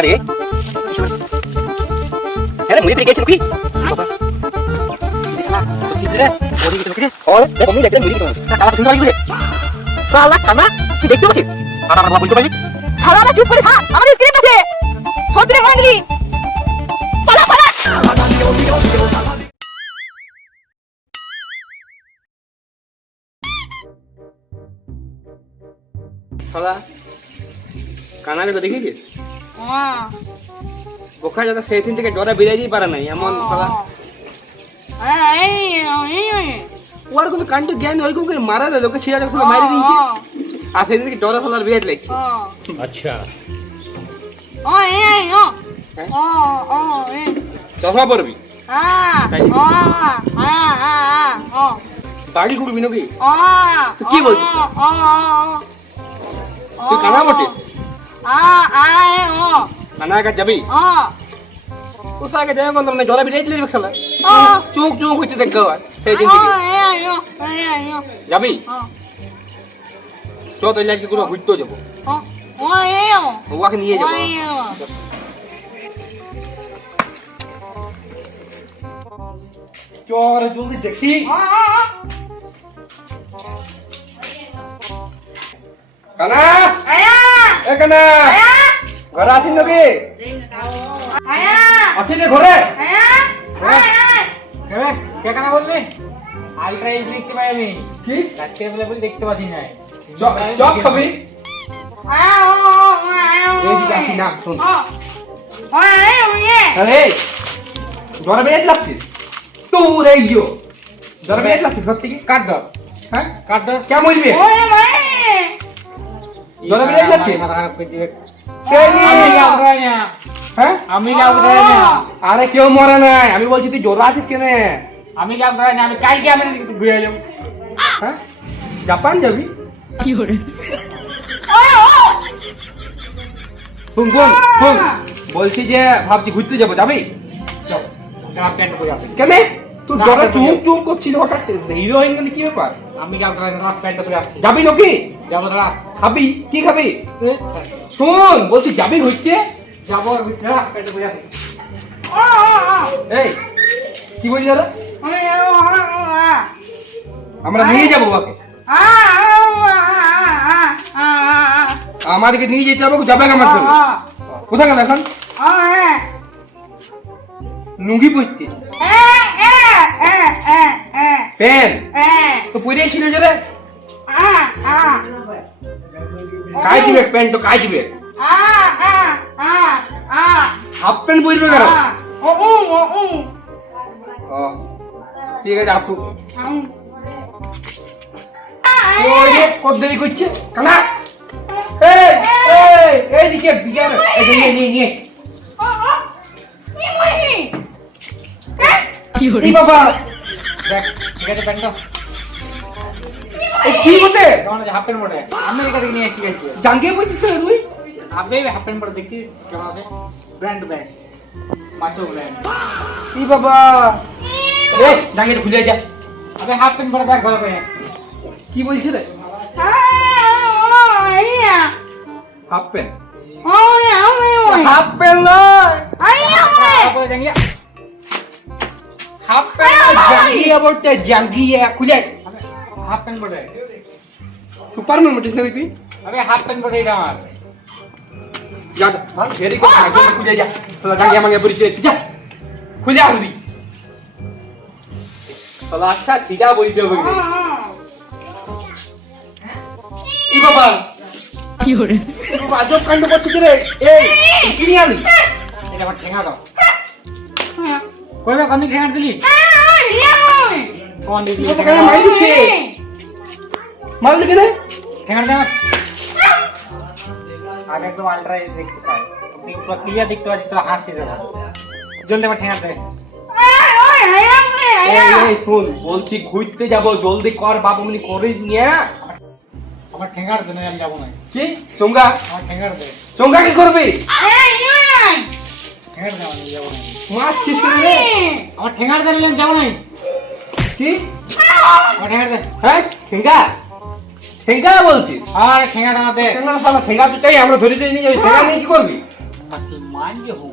আরে আরে মুড়ি পেয়ে গেছিল কি বাবা রে ওরে কি রে ওরে দেখো আমি দেখলাম মুড়ি তো কালা সুন্দর লাগছে সালা কানা কি দেখতে পাচ্ছিস বাবা বাবা বলতে পারি হালালা চুপ করে খা আমাদের স্ক্রিপ্ট আছে সদরে মাগলি পালা পালা শালা কানারে তো দেখেছিস বোকা যাতে সেই দিন থেকে জ্বরে বেরিয়েই পারে নাই এমন শালা ওর কোনো কান্টু জ্ঞান ওই কোনো মারা দেয় লোকে ছিঁড়া যাচ্ছে মারি দিচ্ছে আর সেদিন থেকে জ্বরে শালার বিরাট লাগছে আচ্ছা চশমা পরবি বাড়ি করবি নাকি তো কি বলছিস তুই কানা বটে কানা একা যাবি কোথা আগে যাবে বললাম না জ্বরে বেরিয়ে দিলি শালা চোখ চোখ হইতে দেখ সেই দিন থেকে যাবি চ তাইলে আজকে কোনো ঘুরতেও যাবো ওকে নিয়ে যাবো চরে জলদি দেখি কানা এ কানা ঘরে আছিস নাকি আছিস রে ঘরে কে কানা বললি আলট্রা এইচ দেখতে পাই আমি কি রাত্রে বেলা বলে দেখতে পাচ্ছি না চপ খাবি এই দেখি না শুন আরে জ্বরে বেরিয়ে লাগছিস তোর এই জ্বরে বেরিয়ে লাগছিস সত্যি কি কাট দাও হ্যাঁ কাট দাও কে মরবে জ্বরে বেরিয়ে যাচ্ছে মাথা খারাপ করে দিবে হ্যাঁ আমি লাভ করে না আরে কেউ মরে নাই আমি বলছি তুই জ্বর আছিস কেন আমি লাভ করে না আমি কালকে আমি ঘুরে এলাম হ্যাঁ জাপান যাবি কি করে শুন শুন শুন বলছি যে ভাবছি ঘুরতে যাবো যাবি চল খারাপ প্যান্ট পরে আসি কেন তুই জ্বরে চুম চুম করছিস হঠাৎ হিরো হয়ে গেলি কি ব্যাপার আমি যাব খারাপ প্যান্ট পরে আসছি যাবি নাকি যাবো দাঁড়া খাবি কি খাবি শুন বলছি যাবি ঘুরতে যাবো খারাপ প্যান্ট পরে আসি এই কি বললি দাদা আমরা নিয়ে যাবো ওকে আমাদেরকে নিয়ে যেতে হবে যাবে আমার সঙ্গে কোথায় গেল এখন লুঙ্গি পরতে প্যান্ট তো পরে ছিল যে রে কাই দিবে প্যান্ট তো কাই দিবে হাফ প্যান্ট পরবে কেন ঠিক আছে আসুক কত দেরি করছে কানা এইদিকে বিকার নিয়ে নিয়ে নিয়ে কি বাবা দেখ ঠিক আছে প্যান্ট কি বটে কেমন আছে হাফ প্যান্ট বটে আমেরিকা থেকে নিয়ে এসে গেছি জাঙ্গিয়ে বলছিস তুই আপনি হাফ প্যান্ট পরে দেখছিস কেমন আছে ব্র্যান্ড ব্র্যান্ড মাচো ব্র্যান্ড কি বাবা রে জাঙ্গিয়ে খুলে যা আবে হাফ প্যান্ট পরে দেখ ভালো করে কি বলছিস রে হাফ প্যান্ট হাফ প্যান্ট নয় হাফ প্যান্ট জাঙ্গিয়া বলতে জাঙ্গিয়া খুলে হাফ প্যান্ট বটে সুপারম্যান বটিস না তুই আবে হাফ প্যান্ট বটে এটা আমার যা ভেরি গুড খুলে যা তোরা জাঙ্গিয়া মাঙ্গিয়া পরিচয় যা খুলে আসবি তোরা আচ্ছা ঠিক আছে বলতে হবে ই বাবা কি করে আজব কাণ্ড করছিস রে এই কি নিয়ে আলি এটা আমার ঠেঙা দাও কইবা কোন ঠেঙা দিলি কোন দিলি তোকে মাই দিছে মাল দিকে রে ঠেঙা দাও আগে তো আলট্রা দেখতে পাই তুই পুরো ক্লিয়ার দেখতে পাচ্ছিস তো হাসছিস না জলদি আমার ঠেঙা দে এই শুন বলছি ঘুরতে যাব জলদি কর বাবুমনি করিস নিয়ে আমার ঠেঙ্গার দে না আমি যাব না কি চোঙ্গা আমার ঠেঙ্গার দে চোঙ্গা কি করবি ঠেঙ্গার দে আমি যাব না মাছ কি করবি আমার ঠেঙ্গার দে আমি যাব না কি আমার ঠেঙ্গার দে হ্যাঁ ঠেঙ্গা ঠেঙ্গা বলছিস আরে ঠেঙ্গা না দে ঠেঙ্গা শালা ঠেঙ্গা তো চাই আমরা ধরে নিয়ে যাই ঠেঙ্গা নিয়ে কি করবি मुसलमान जो हूँ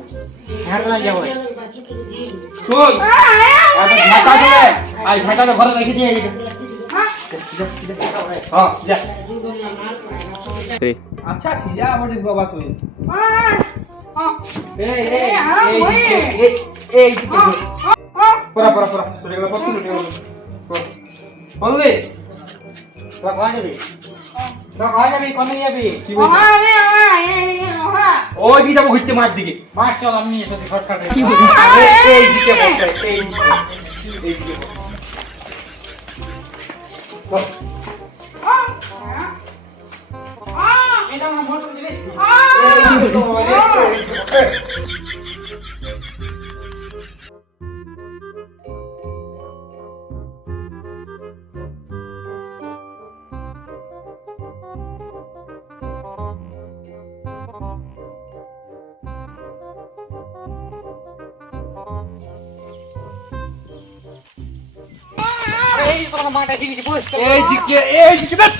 घर ना जाओ শুন এত ঝাঁটা চলে আর ঝাঁটাটা ঘরে রেখে দিয়ে হ্যাঁ যা আচ্ছা ছিলা আমাদের বাবা তুই এই এই এই পড়া পড়া পড়া তোর এগুলো পড়ছিস না বলবি তোরা কয় যাবি তোরা কয় যাবি কোনে যাবি কি বলছিস ওই দিকে যাবো ঘুরতে মাঠ দিকে मार चल हम नहीं ऐसे खट खट কি বলছিস এই দিকে বলতে এই দিকে বল এটা আমার মোটর দিলে এই তোরা মাটা ঠিক আছে পুরো এই দিকে দেখ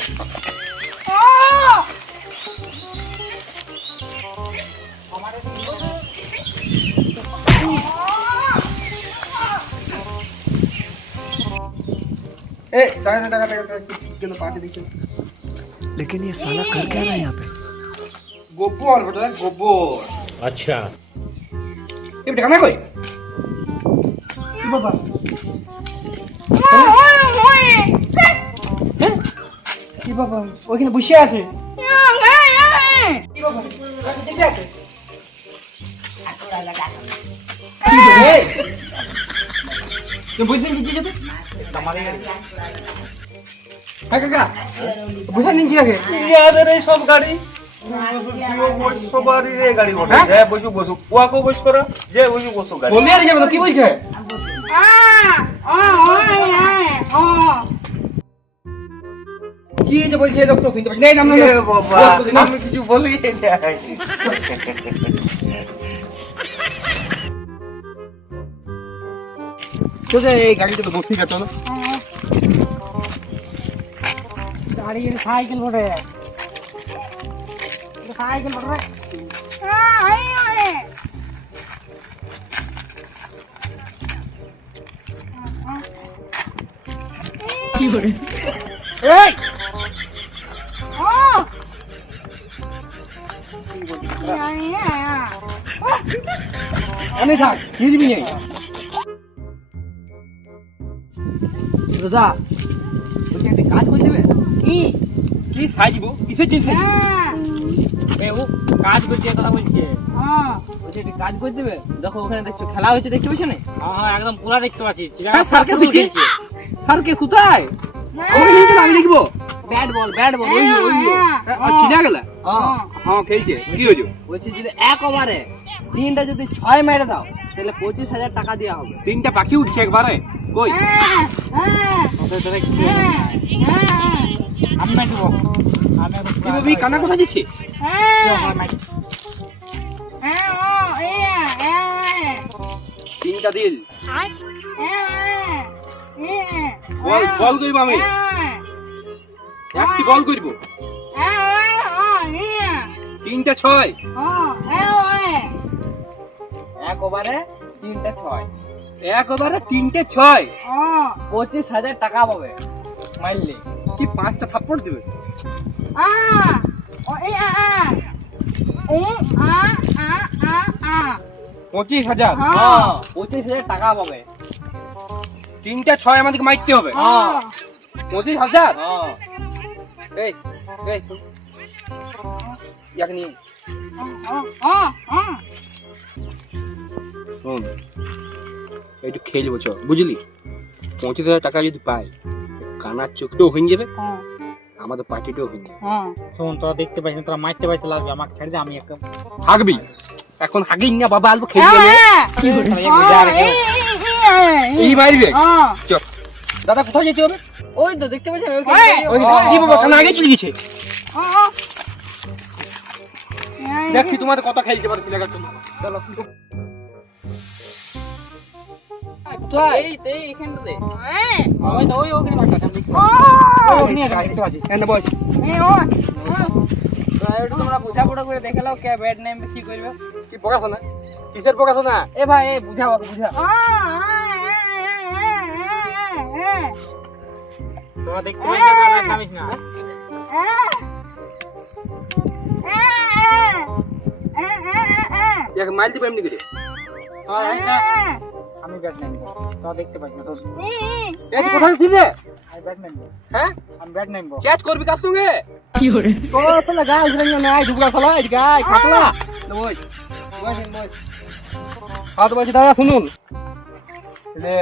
ए दागा কেন পাটি দিছ लेकिन ये साला कर क्या रहा है यहाँ पे গোবর বড় গোবর अच्छा এ বেটা কানা কই কি বাবা কি বাবা ওখানে বসে আছে কি বাবা কাছে দেখে আছে এই তুই বুঝদিন কি যেতে আমারে হ্যাঁ কাকা বুঝা নিন কি আগে ইয়াদের এই সব গাড়ি সবারই রে গাড়ি ওঠে হ্যাঁ? যে বসু বসু ওয়াকো বস করো যে বসু বসু গাড়ি বলে আর যাবে না কি বলছে কি যে বলছে লোক তো শুনতে পাচ্ছি না না এ বাবা আমি কিছু বলি নাই তো যে এই গাড়িটা তো বসি চলো गाड़ी साइकिल बड़े साइकिल बड़ रहे এই আমি থাক নিবি নেই দাদা তুমি একটা কাজ করে দেবে কি কি সাজিবো কিসের জিনিস এ ও কাজ করতে কথা বলছে বলছে একটা কাজ করে দেবে দেখো ওখানে দেখছো খেলা হচ্ছে দেখতে পাচ্ছ না हाँ एकदम पूरा देखते पाচ্ছি সার্কাস হচ্ছে সার্কাস কোথায় ওখানে নিয়ে গেলে আমি দেখবো ব্যাট বল ওই ছিনা গেল হ্যাঁ খেলছে কি হয়েছে বলছে যদি এক ওভারে তিনটা যদি 6 মেরে দাও তাহলে 25,000 টাকা দেওয়া হবে তিনটা পাখি উঠছে একবারে কই আমি मैं দেবো আমি কি বলবি কানা কোথায় দিচ্ছি তিনটা দিল বল করব আমি একটি বল করব তিনটা 6 এক ওভারে তিনটা 6 এক ওভারে তিনটে 6 25,000 টাকা পাবে মাইলে কি 5টা থাপ্পড় দিবে 25,000 হ্যাঁ 25,000 টাকা পাবে তিনটা 6 আমাদেরকে মারতে হবে হ্যাঁ 25,000 হ্যাঁ এই শুন ইয়াকনি শোন একটু খেলবো চ বুঝলি 25,000 টাকা যদি পাই কানার চোখটাও হয়ে যাবে আমাদের পার্টিটাও হয়ে যাবে শোন তোরা দেখতে পাইছিস তোরা মারতে পাইতে লাগবে আমাকে ছেড়ে দে আমি একটা হাগবি এখন হাগিং না বাবা আলবো খেলবে কি করে এই মারবে চ দাদা কোথায় যেতে হবে ওই তো দেখতে পাচ্ছেন ওই কি বাবা কানা আগে চলে গেছে দেখছি তোমাদের কত খেলতে পারো ছেলেটার জন্য চলো এই এখানটাতে ওই তো ওই ওখানে মারটা দেখতে ওই ওখানে দেখতে পাচ্ছি এন্ড বয়স একটু তোমরা বুঝাপড়া করে দেখে নাও কে ব্যাট নেমবে কি করবে। কি পড়াশোনা কিসের পড়াশোনা? এ ভাই এ বুঝাও বুঝা। তোমরা দেখতে পাচ্ছ না ব্যাট নামিস না। এক মাইল দিবে এমনি করে। আমি ব্যাট নেমবো, তোমরা দেখতে পাচ্ছ না। এই তুই কোথায় ছিলি? আমি ব্যাট নেমবো, হ্যাঁ আমি ব্যাট নেমবো। চ্যাট করবি কার সঙ্গে? তোমরা আসলে গায়ে উঠে নাই ঢুকলা ফলা এই গায়ে খাকলা। ওই হাত বলছি দাদা শুনুন, যে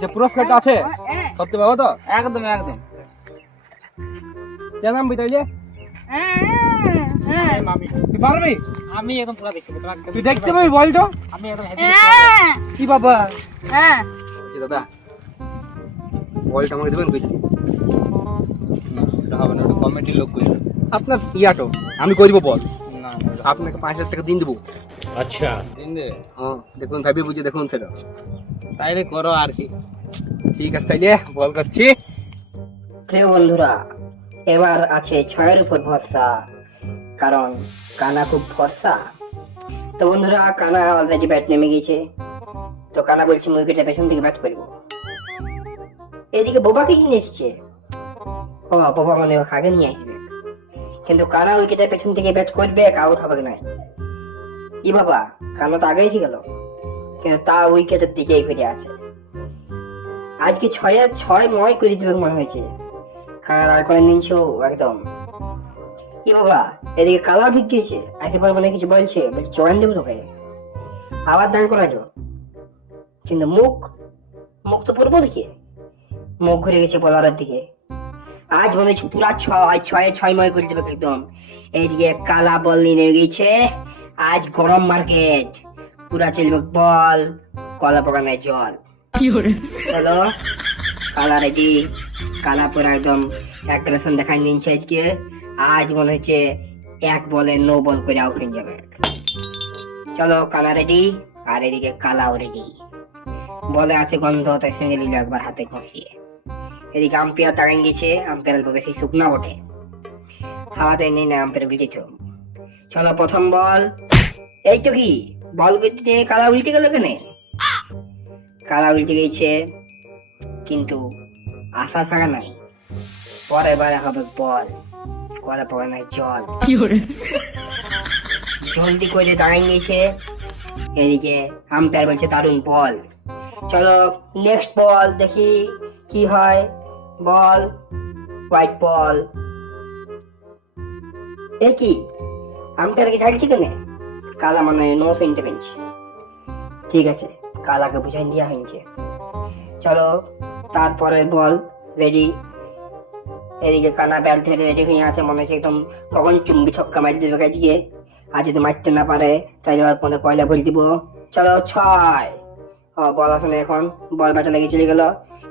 যে পুরস্কারটা আছে সত্যি পাবো তো? একদম একদম। কে নাম বিতাইলে? মামি তুই পারবি? আমি একদম পুরো দেখতে পাবো। তুই দেখতে পাবি বল তো? আমি একদম কি বাবা? দাদা বলটা আমাকে দেবেন বুঝছি না হবে না, কমেন্টের লোক করি আপনার ইয়াটো আমি করবো বল। না আপনাকে 5,000 টাকা দিন দেবো। अच्छा দিন দে, হ্যাঁ দেখুন ভাবি বুঝে দেখুন সেটা। তাইলে করো আর কি। ঠিক আছে তাইলে বল করছি। প্রিয় বন্ধুরা, এবার আছে ছয়ের উপর ভরসা, কারণ কানা খুব ভরসা। তো বন্ধুরা, কানা অলরেডি ব্যাট নেমে গেছে। তো কানা বলছে উইকেটের পেছন থেকে ব্যাট করবো। এদিকে বোবাকে নিয়ে এসছে। ও বোবা মানে ওকে আগে নিয়ে আসবে, কিন্তু কানা উইকেটের পেছন থেকে ব্যাট করবে, আউট হবে না। ই বাবা, কানা তো আগেই গেল, কিন্তু তা উইকেটের দিকেই ফিরে আছে। আজকে 6-6 করে দিবে মনে হয়েছে। কালার আর করে নিনছো একদম। কি বাবা, এদিকে কালার ভিগিয়েছে, আসে পর মানে কিছু বলছে জয়েন দেবো তোকে, আবার দান করালো, কিন্তু মুখ তো পূর্ব দিকে, মুখ ঘুরে গেছে বলারের দিকে। আজ মনে হচ্ছে পুরা 6-6 করে দেবে একদম। এইদিকে কালা বল নিয়ে নেমে গেছে। আজ গরম মার্কেট, পুরা চলবে বল, কলা পকানোর জল। হ্যালো কালা রেডি, কালা পুরা একদম অ্যাগ্রেশন দেখাই নিচ্ছে আজকে। আজ মনে হচ্ছে 1 বলে 9 বল করে আউট হয়ে যাবে। চলো কালা রেডি, আর এদিকে কালাও রেডি। বলে আছে গন্ধ, তাই সঙ্গে নিল একবার হাতে ঘষিয়ে। এদিকে আম্পায়ার তাকাই গেছে, আম্পায়ার বেশি শুকনা বটে, হাওয়াতে নেই না আম্পায়ার উল্টিত। চলো প্রথম বল, এই তো কি বল করতে কালা উল্টে গেল কেনে? কালা উল্টে গেছে, কিন্তু আশা থাকা নাই, পরের বারে হবে বল, কলা পড়ে নাই জল। জলদি করে দাঁড়িয়ে গেছে। এদিকে আম্পায়ার বলছে দারুণ বল। চলো নেক্সট বল দেখি কি হয়। বল, হোয়াইট বল। এ কি আম্পায়ার কি থাকছে কেন? কালা মানে নো ফিনতে পেয়েছে। ঠিক আছে, কালাকে বুঝাই দেওয়া হয়েছে। চলো তারপরে বল রেডি। এদিকে কানা ব্যাট ধরে রেডি হয়ে আছে, মনে হচ্ছে একদম কখন চুম্বি ছক্কা মারি দেবে কাজকে। আর যদি মারতে না পারে তাহলে পরে কয়লা ভুল দিব। চলো 6। বল আসলে এখন বল ব্যাটে লেগে চলে গেল,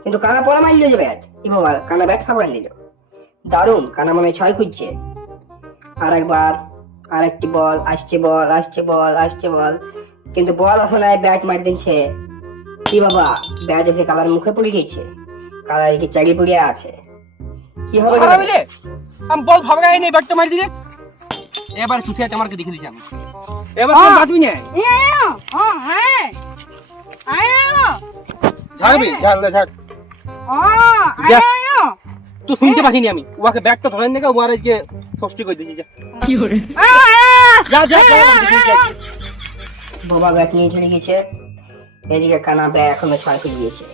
কিন্তু কানা পরে মারল যে ব্যাট। কি বাবা, কানা ব্যাট খাবার দিল, দারুণ। কানা মনে হয় 6 খুঁজছে। আর একবার আরেকটি বল আসছে, বল, কিন্তু বল আসলে ব্যাট মার দিচ্ছে। কি বাবা, ব্যাট এসে কালার মুখে পড়ে গেছে, কালার এদিকে চাগি পড়ে আছে। কি হবে বুঝলে আমি বল ভাবগা নেই, ব্যাটটা মারি দিলে এবার ছুটে আছে আমাকে দেখে দিচ্ছি আমি। এবার তুই বাঁচবি না, ঝাড়বি ঝাড়। তুই শুনতে পাসনি আমি, ওকে ব্যাটটা ধরেন দেখে ওয়ারে যে ষষ্ঠী করে দিয়েছি। বাবা ব্যাট নিয়ে চলে গেছে। এদিকে কানা ব্যাট এখনো 6 খুলে গিয়েছে,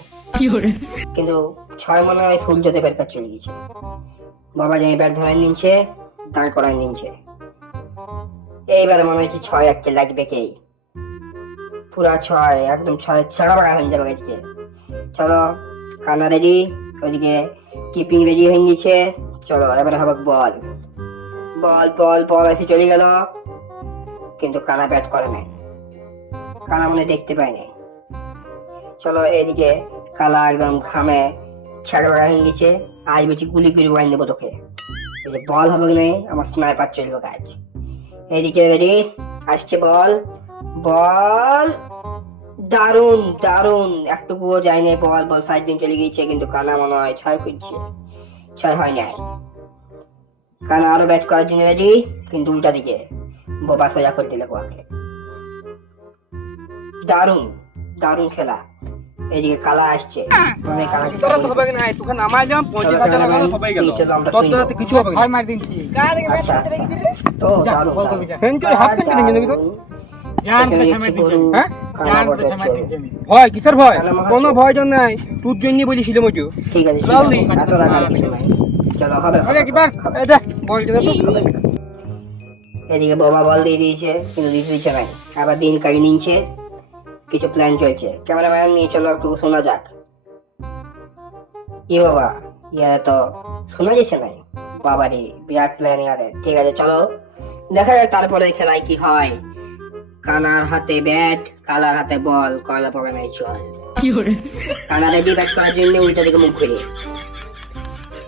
কিন্তু 6 মনে হয় সূর্যদেবের কাছে চলে গেছে। বাবা যাই ব্যাট ধরে নিচ্ছে, দাঁড় করায় নিচ্ছে। এইবার মনে হচ্ছে 6 একটা লাগবে কে, পুরা 6 একদম 6 ছাড়া বাড়া হয়ে যাবে আজকে। চলো কানা রেডি, ওইদিকে কিপিং রেডি হয়ে গেছে। চলো এবারে হবে বল, বল এসে চলে গেল, কিন্তু কানা ব্যাট করে নাই, কানা মনে দেখতে পায় নাই। চলো এদিকে কালা একদম ঘামে ছেড়ে বেড়া হয়ে গেছে। আজ বলছি গুলি করে ওয়াইন দেবো তোকে, বল হবে না, আমার স্নাইপার চলবে কাজ। এদিকে রেডি, আসছে বল, দারুণ, একটুকুও যায় নাই বল সাইড দিন চলে গিয়েছে, কিন্তু কানা মনে হয় 6 খুঁজছে, 6 হয় নাই। কানা আরো ব্যাট করার জন্য রেডি, কিন্তু উল্টা দিকে বোবা সোজা করে দিলে কোয়াকে। দারুণ দারুণ খেলা। এদিকে কালা আসছে, মানে কালা কিছু তোরা তো বলবে। হবে না, তোকে নামাইলাম 25,000 টাকা সবাই গেল। চলো আমরা তোর শুনি। তো কিছু হবে না। 6 মার দিন কি? আচ্ছা আচ্ছা, তো দারুণ দারুণ। সেঞ্চুরি হাফ সেঞ্চুরি কিন্তু কিন্তু জান হ্যাঁ ভয় কিসের ভয়? কানা মাহাতো। কোনো ভয় জন নাই, তোর জন্য বলেছিলাম ওইটা। ঠিক আছে ঠিক জলদি। আছে, এত রাখার কিছু নাই। চলো হবে আরে কিবার এই দে বল দে তো। এদিকে বাবা বল দিয়ে দিয়েছে, কিন্তু দিতে দিচ্ছে নাই। আবার দিন কাগি নিচ্ছে, কিছু প্ল্যান চলছে। ক্যামেরাম্যান নিয়ে চলো একটু শোনা যাক। ই বাবা, ইয়ারে তো শোনা যাচ্ছে নাই। বাবারে বিরাট প্ল্যান ইয়ারে। ঠিক আছে চলো দেখা যাক তারপরে খেলায় কি হয়। কানার হাতে ব্যাট, কালার হাতে বল, কয়লা পড়ে নাই চল। কানা রেডি ব্যাট করার জন্য উল্টা দিকে মুখ ঘুরে।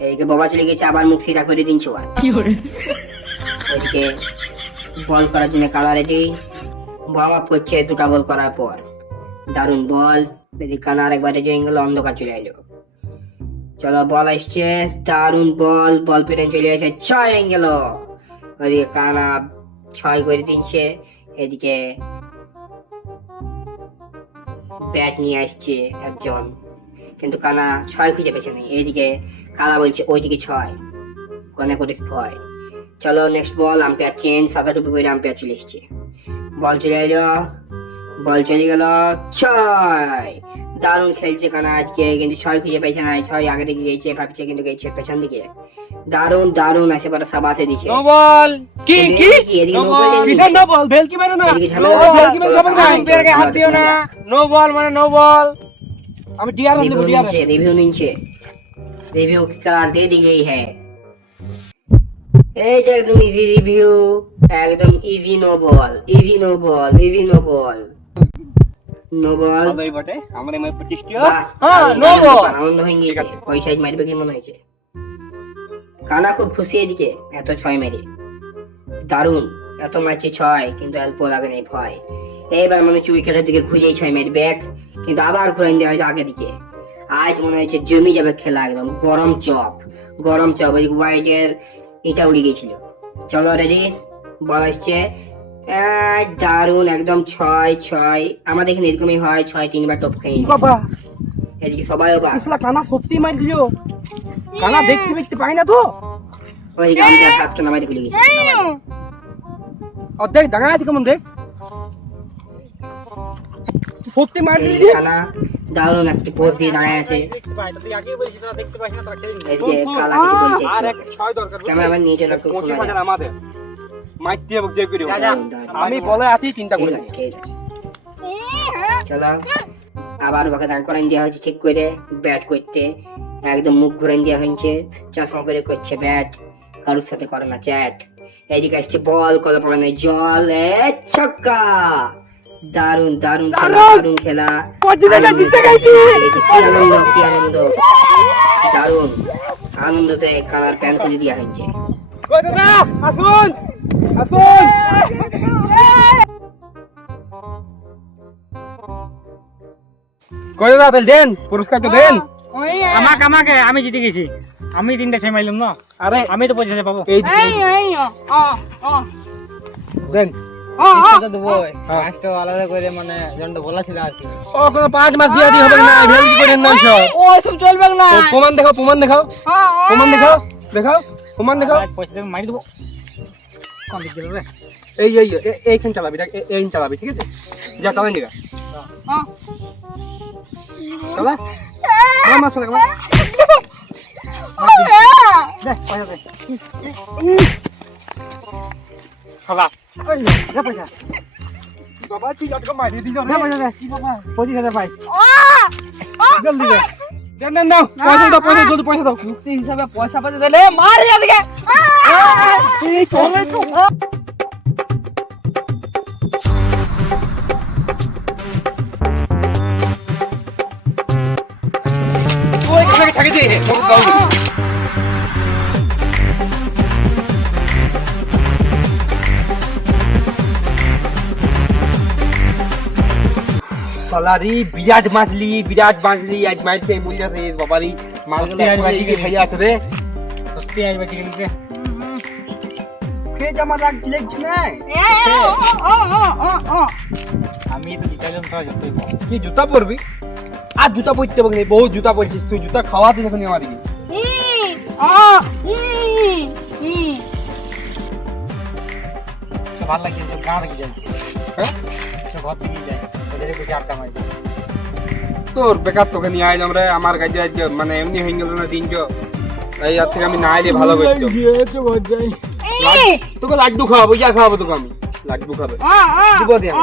এদিকে বাবা চলে গেছে, আবার মুখ সিধা করে দিন চোয়া। ওইদিকে বল করার জন্য কালার রেডি। বাবা পড়ছে দুটা বল করার পর। দারুণ বল। এদিকে কানার একবার রেডি হয়ে গেল, অন্ধকার চলে এলো। চলো বল আসছে, দারুণ বল, বল পেটে চলে আসে, 6 হয়ে গেল। ওইদিকে কানা 6 করে দিচ্ছে। এদিকে ব্যাট নিয়ে আসছে একজন, কিন্তু কানা 6 খুঁজে পেয়েছে না। এইদিকে কালা বলছে ওইদিকে 6, কোনে করে ভয়। চলো নেক্সট বল, আম্পায়ার চেঞ্জ, সাদা টুপি পরে আম্পায়ার চলে এসছে। বল চলে এলো, বল চলে গেল, 6। দারুণ খেলছে কানা আজকে, কিন্তু 6 খুঁজে পেয়েছে না। 6 আগে দিকে গেছে, ভাবছে কিন্তু গেছে পেছন দিকে। দারুণ দারুণ আসে পরে সাবাসে দিছে। নো বল কি কি এদিকে নো নো বল বল কিসের নো বল? বেল কি মারো না? এদিকে নো ঝামেলা বল হচ্ছে। কি মারো না? আম্পায়ারকে হাত দিও না। নো বল মানে নো বল। আমি ডিআর দেব रिव्यू ডিআর। नीचे रिव्यू नीचे रिव्यू का दे दी गई है। এই যে একদম ইজি রিভিউ, একদম easy no ball, easy no ball, easy no ball, no ball. ভালোই বটে, আমরা এই 25 টি। বাহ, হ্যাঁ দারুণ, নো দারুণ, বল। আনন্দ হয়ে গেছে। ওই সাইড মারবে কি মনে হয়েছে? কানা খুব খুশি এদিকে, এত 6 মেরে। দারুণ, এত মারছে 6, কিন্তু অল্প লাগে নেই ভয়। এইবার মনে হচ্ছে উইকেটের দিকে ঘুরেই 6 মেরে ব্যাক, কিন্তু আবার ঘুরে দেওয়া হয়েছে আগে দিকে। আজ মনে হচ্ছে জমি যাবে খেলা, একদম গরম চপ, গরম চপ। ওই হোয়াইটের এটা উড়ে গেছিল। চলো রেডি, বল আসছে, দারুণ একদম 6। আমাদের এখানে এরকমই হয়, 6 3বার টপ খেয়ে বাবা এদিকে সবাই অবাক। আসলে কানা সত্যি মার দিল। কানা দেখতে দেখতে পাই না তো। ওই গামটা হাতটা নামাই ভুলে গেছি। অর্ধেক দাঁড়ায় আছে কেমন দেখ। সত্যি মার দিলি। কানা দারুণ একটি পোজ দিয়ে দাঁড়ায় আছে। তুই আগে বলছিস তোরা দেখতে পাইস না, তোরা খেলিস না। এদিকে কালা কিছু বলতে আর চাইছে। এক 6 দরকার। ক্যামেরাম্যান নিয়ে চলো একটু শোনা 25,000 যাক। আমাদের। মাইক দিয়ে যে করে হোক। দারুণ, দারুণ। আমি বলে আছি চিন্তা ঠিক করি আছে ঠিক আছে চলো আবার ওকে দাঁড় করান দেওয়া হয়েছে ঠিক করে ব্যাট করতে। একদম মুখ ঘুরান দেওয়া হয়েছে, চশমা করে করছে ব্যাট, কারোর সাথে করে না চ্যাট। এদিকে আসছে বল, কলা পড়ে নাই জল, ছক্কা। দারুণ দারুণ খেলা, দারুণ খেলা। 25,000 জিতে গেছি। কি আনন্দ, কি আনন্দ, দারুণ আনন্দতে কালার প্যান খুলে দেওয়া হয়েছে। কই দাদা আসুন আসুন। কই দাদা তাহলে দেন পুরস্কারটা দেন। আমাকে আমি জিতে গেছি। আমি 3টা ছয় মারলাম না। আরে আমি তো 25,000 পাবো। এই দেন। আলাদা করে মানে জনটা বলা ছিল আর কি। ও কোনো 5 মাস দিয়া দি হবে না, ভেল কি করেন না সব। ও সব চলবে না। প্রমাণ দেখাও, প্রমাণ দেখাও, প্রমাণ দেখাও, দেখাও প্রমাণ দেখাও। পয়সা দেবে মারি দেবো। কম দিক দিল রে। এইখান চালাবি, দেখ এইখান চালাবি, ঠিক আছে? যা চালান দিগা চালা। মাস লাগা দে পয়সা দে। খালা ওই দে পয়সা। বাবা তুই আজকে মারি দিছ দে পয়সা দে। কি বাবা 25,000 পাই। জলদি দে। দেন দেন দাও, পয়সা দাও, পয়সা জলদি পয়সা দাও। মুক্তি হিসাবে পয়সা পাতে দিলে মার এদিকে। এই চলে তো। ওই এখানে থাকে যে ওর দাও। সালারি বিরাট মাছলি, বিরাট মাছলি আজ মারছে বলিয়াছে বাবারি মাছলি আজ মাছি কে খাইয়া আছে রে। সত্যি আইবা ঠিক আছে। চোখে যে আমার রাগ লেগছে না আমি তো দিতাম তো যতই কম কি জুতা পরবি আর জুতা পরতে পারবি বহু জুতা পরছিস তুই জুতা খাওয়াতে যখন আমার দিকে তো ভালো লাগে তো গাঁ লাগি যায় হ্যাঁ তো ঘর থেকে যায় ওদের বসে আড্ডা মারি তোর বেকার তোকে নিয়ে আইলাম রে আমার কাছে আজ মানে এমনি হয়ে গেল না দিনটা এই আজ থেকে আমি না আইলে ভালো করতো তোকে লাড্ডু খাওয়াবো ইয়া খাওয়াবো তোকে আমি লাড্ডু খাবে দিব দিয়ে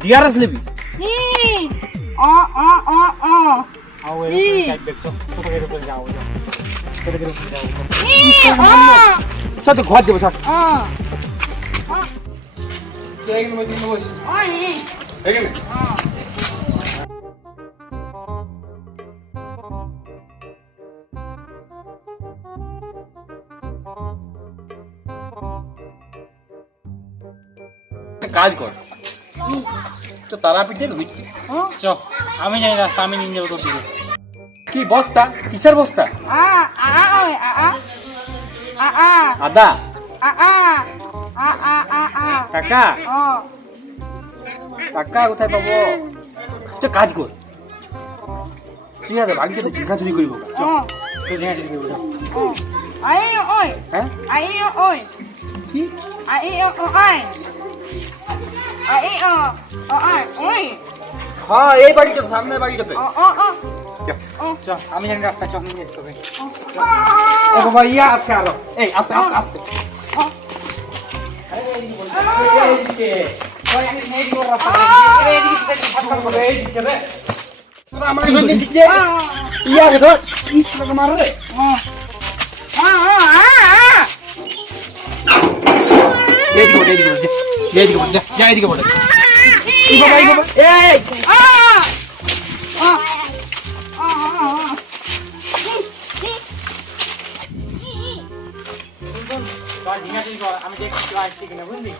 ডিআরএস লিবি আও এর সাইড দেখছো তোদের উপরে যাও যাও তোদের উপরে যাও সাথে ঘর যাবো সাথে এখানে বসে এখানে কাজ কর তো তারাপীঠের ভিত্তি চ আমি জানি রাস্তা আমি নিয়ে যাবো তোর দিকে কি বস্তা কিসের বস্তা আদা টাকা টাকা কোথায় পাবো তো কাজ কর ঠিক আছে বাড়িতে তো ঝিঙ্গা চুরি করিব তো ঝিঙা চুরি করবো হ্যাঁ কি হ্যাঁ এই বাড়িটা সামনে বাড়িটাতে চ আমি জানি রাস্তা চ নিয়ে যেতে হবে ও বাবা ইয়া আজকে আলো এই আস্তে আস্তে আস্তে ইয়া রে ধর ইস লাগে মার রে এদিকে বল যা এদিকে বল এই বাবা এই ঝিঙা চুরি কর আমি দেখছি তুই আসছি কিনা বুঝলি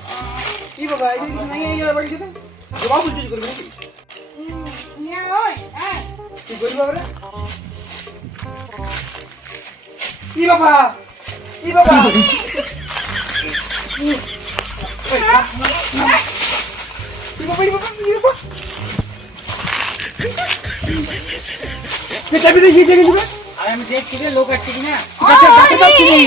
এই বাবা এই নাই এই বাড়িতে বাবা চুরি করবে নাকি কি করবি বাবা রে ই বাবা ই বাবা চাবি দিয়ে গিয়ে দিবে আর আমি দেখছি যে লোক আসছে কিনা গাছে গাছে যাচ্ছিলি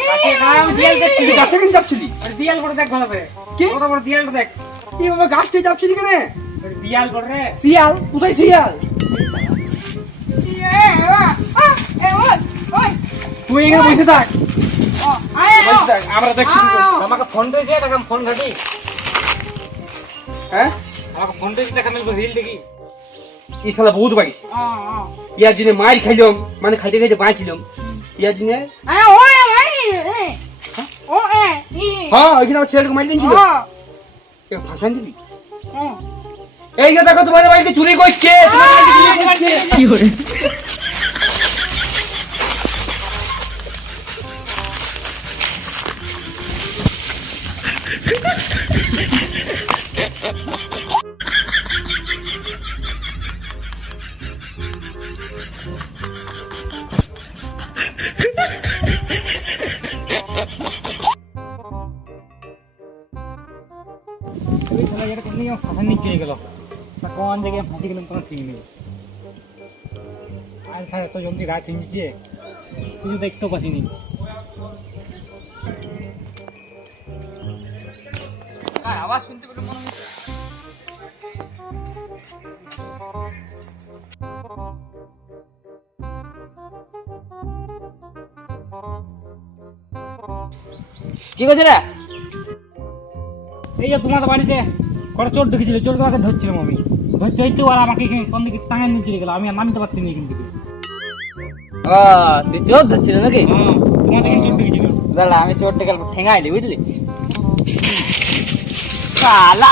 গাছে গায়ে আমি দিয়াল দেখছি গাছে কেন যাচ্ছিলি আর দিয়াল করে দেখ ভালো করে কি? কত বড় দিয়ালটা দেখ এই বাবা গাছতে যাচ্ছিলি কেন দিয়াল করে রে শিয়াল কোথায় শিয়াল তুই এখানে বসে থাক বসে থাক আমরা দেখছি কি করছিস। আমাকে ফোন দিয়ে দে টাকা ফোন ঘাটি হ্যাঁ আমাকে ফোন দিয়ে টাকা আমি রিল দেখি এই শালা বহুত বাইছে ইয়ার জন্য মার খাইলাম মানে খাইতে খাইতে বাঁচলাম ইয়ার জন্য হ্যাঁ ওইখানে আমার ছেলেটাকে মার দিয়েছিল ভাষণ দিবি এই যে দেখো তোমাদের বাড়িতে চুরি করছে তোমাদের বাড়িতে চুরি করছে কি করে ওই শালা এটা কোন দিকে ফাঁসা নিয়ে চলে গেল না কোন জায়গায় ফাঁসি গেলাম কোনো ঠিক নেই আর স্যার এত জলদি গাছ চিনছে কিছু দেখতেও পাচ্ছিনি আর আওয়াজ শুনতে পেলে মনে হচ্ছে কি করছে রে এই যে তোমাদের বাড়িতে কটা চোর ঢুকেছিল চোর আমাকে ধরছিলাম আমি ধরতে হইতো আর আমাকে কোন দিকে টাঙায় নিয়ে চলে গেল আমি আর নামতে পারছি না এখান থেকে তুই চোর ধরছিল নাকি তোমাদের এখানে চোর ঢুকেছিল দাঁড়া আমি চোরটা গেল ঠেঙাইলি বুঝলি শালা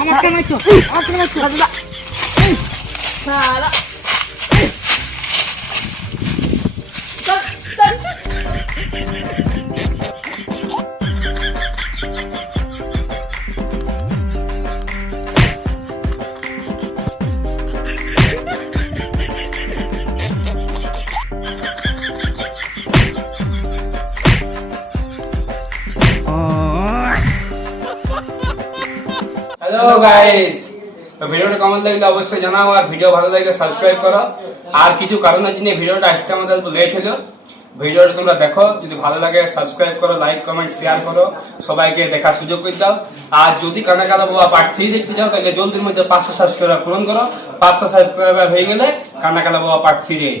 আমার কেন আইছো আমার কেন আইছো শালা হ্যালো গাইস, তো ভিডিওটা কেমন লাগলে অবশ্যই জানাও, আর ভিডিও ভালো লাগলে সাবস্ক্রাইব করো। আর কিছু কারণের জন্য ভিডিওটা আসতে আমাদের একটু লেট হলো। ভিডিওটা তোমরা দেখো, যদি ভালো লাগে সাবস্ক্রাইব করো, লাইক কমেন্ট শেয়ার করো, সবাইকে দেখার সুযোগ করে দাও। আর যদি কানা কালা বাবা পার্ট 3 দেখতে চাও তাহলে জলদির মধ্যে 500 সাবস্ক্রাইবার পূরণ করো। 500 সাবস্ক্রাইবার হয়ে গেলে কানা কালা বাবা পার্ট 3